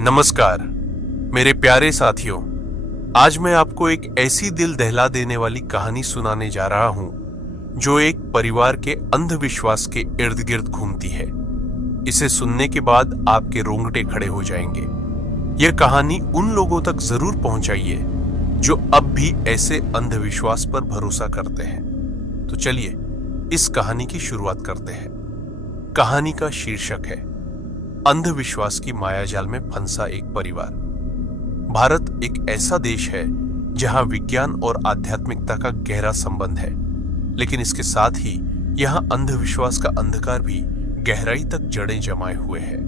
नमस्कार मेरे प्यारे साथियों। आज मैं आपको एक ऐसी दिल दहला देने वाली कहानी सुनाने जा रहा हूं जो एक परिवार के अंधविश्वास के इर्द गिर्द घूमती है। इसे सुनने के बाद आपके रोंगटे खड़े हो जाएंगे। यह कहानी उन लोगों तक जरूर पहुंचाइए जो अब भी ऐसे अंधविश्वास पर भरोसा करते हैं। तो चलिए इस कहानी की शुरुआत करते हैं। कहानी का शीर्षक है अंधविश्वास की मायाजाल में फंसा एक परिवार। भारत एक ऐसा देश है जहां विज्ञान और आध्यात्मिकता का गहरा संबंध है, लेकिन इसके साथ ही यहां अंधविश्वास का अंधकार भी गहराई तक जड़ें जमाए हुए है।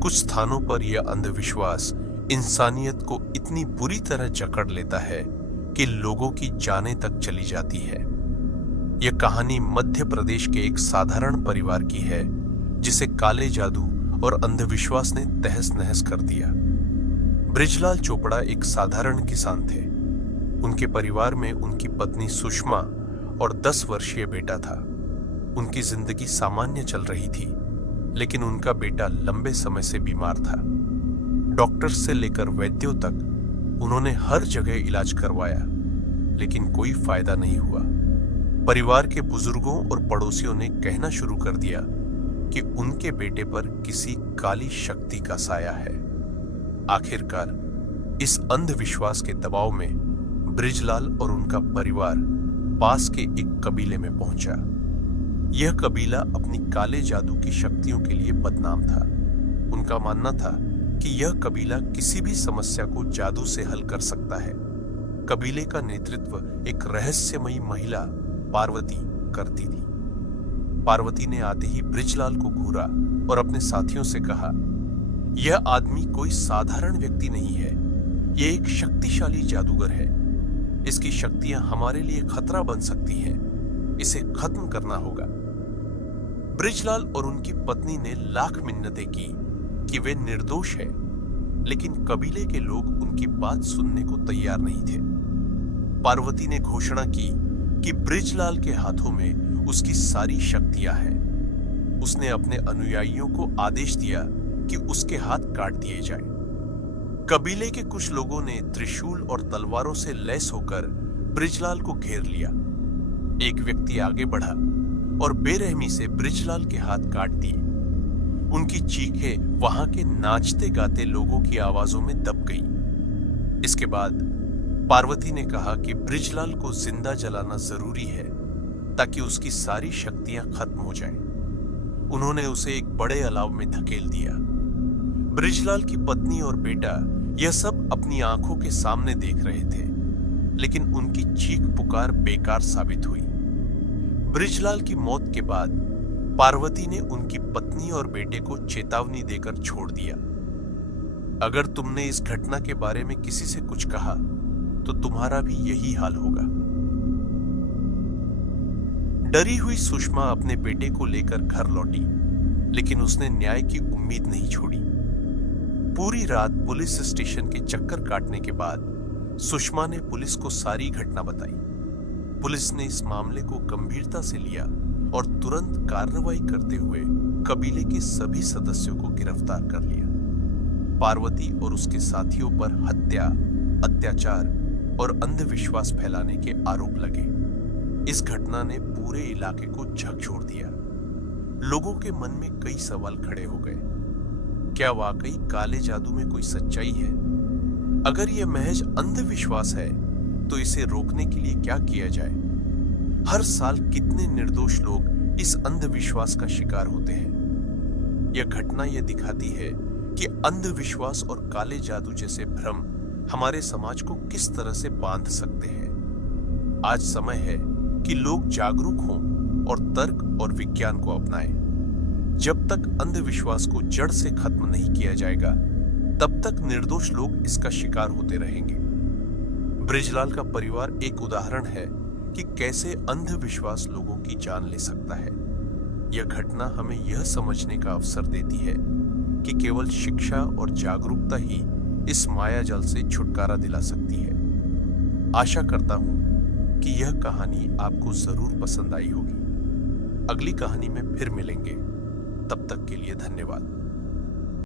कुछ स्थानों पर यह अंधविश्वास इंसानियत को इतनी बुरी तरह जकड़ लेता है कि लोगों की जानें तक चली जाती है। यह कहानी मध्य प्रदेश के एक साधारण परिवार की है जिसे काले जादू और अंधविश्वास ने तहस नहस कर दिया। बृजलाल चोपड़ा एक साधारण किसान थे। उनके परिवार में उनकी पत्नी सुषमा और 10 वर्षीय बेटा था। उनकी जिंदगी सामान्य चल रही थी, लेकिन उनका बेटा लंबे समय से बीमार था। डॉक्टर से लेकर वैद्यों तक उन्होंने हर जगह इलाज करवाया, लेकिन कोई फायदा नहीं हुआ। परिवार के बुजुर्गों और पड़ोसियों ने कहना शुरू कर दिया कि उनके बेटे पर किसी काली शक्ति का साया है। आखिरकार इस अंधविश्वास के दबाव में बृजलाल और उनका परिवार पास के एक कबीले में पहुंचा। यह कबीला अपनी काले जादू की शक्तियों के लिए बदनाम था। उनका मानना था कि यह कबीला किसी भी समस्या को जादू से हल कर सकता है। कबीले का नेतृत्व एक रहस्यमयी महिला पार्वती करती थी। पार्वती ने आते ही बृजलाल को घूरा और अपने साथियों से कहा, यह आदमी कोई साधारण व्यक्ति नहीं है, यह एक शक्तिशाली जादूगर है। इसकी शक्तियां हमारे लिए खतरा बन सकती हैं, इसे खत्म करना होगा। बृजलाल और उनकी पत्नी ने लाख मिन्नतें की कि वे निर्दोष है, लेकिन कबीले के लोग उनकी बात सुनने को तैयार नहीं थे। पार्वती ने घोषणा की कि बृजलाल के हाथों में उसकी सारी शक्तियां हैं। उसने अपने अनुयायियों को आदेश दिया कि उसके हाथ काट दिए जाएं। कबीले के कुछ लोगों ने त्रिशूल और तलवारों से लैस होकर बृजलाल को घेर लिया। एक व्यक्ति आगे बढ़ा और बेरहमी से बृजलाल के हाथ काट दिए। उनकी चीखें वहां के नाचते गाते लोगों की आवाजों में दब गई। इसके बाद पार्वती ने कहा कि बृजलाल को जिंदा जलाना जरूरी है ताकि उसकी सारी शक्तियां खत्म हो जाएं। उन्होंने उसे एक बड़े अलाव में धकेल दिया। बृजलाल की पत्नी और बेटा यह सब अपनी आंखों के सामने देख रहे थे, लेकिन उनकी चीख पुकार बेकार साबित हुई। बृजलाल की मौत के बाद पार्वती ने उनकी पत्नी और बेटे को चेतावनी देकर छोड़ दिया, अगर तुमने इस घटना के बारे में किसी से कुछ कहा तो तुम्हारा भी यही हाल होगा। डरी हुई सुषमा अपने बेटे को लेकर घर लौटी, लेकिन उसने न्याय की उम्मीद नहीं छोड़ी। पूरी रात पुलिस स्टेशन के चक्कर काटने के बाद सुषमा ने पुलिस को सारी घटना बताई। पुलिस ने इस मामले को गंभीरता से लिया और तुरंत कार्रवाई करते हुए कबीले के सभी सदस्यों को गिरफ्तार कर लिया। पार्वती और उसके साथियों पर हत्या, अत्याचार और अंधविश्वास फैलाने के आरोप लगे। इस घटना ने पूरे इलाके को झकझोर दिया। लोगों के मन में कई सवाल खड़े हो गए। क्या वाकई काले जादू में कोई सच्चाई है? अगर यह महज अंधविश्वास है तो इसे रोकने के लिए क्या किया जाए? हर साल कितने निर्दोष लोग इस अंधविश्वास का शिकार होते हैं? यह घटना यह दिखाती है कि अंधविश्वास और काले जादू जैसे भ्रम हमारे समाज को किस तरह से बांध सकते हैं। आज समय है कि लोग जागरूक हों और तर्क और विज्ञान को अपनाएं। जब तक अंधविश्वास को जड़ से खत्म नहीं किया जाएगा, तब तक निर्दोष लोग इसका शिकार होते रहेंगे। बृजलाल का परिवार एक उदाहरण है कि कैसे अंधविश्वास लोगों की जान ले सकता है। यह घटना हमें यह समझने का अवसर देती है कि केवल शिक्षा और जागरूकता ही इस मायाजाल से छुटकारा दिला सकती है। आशा करता हूं कि यह कहानी आपको जरूर पसंद आई होगी। अगली कहानी में फिर मिलेंगे। तब तक के लिए धन्यवाद।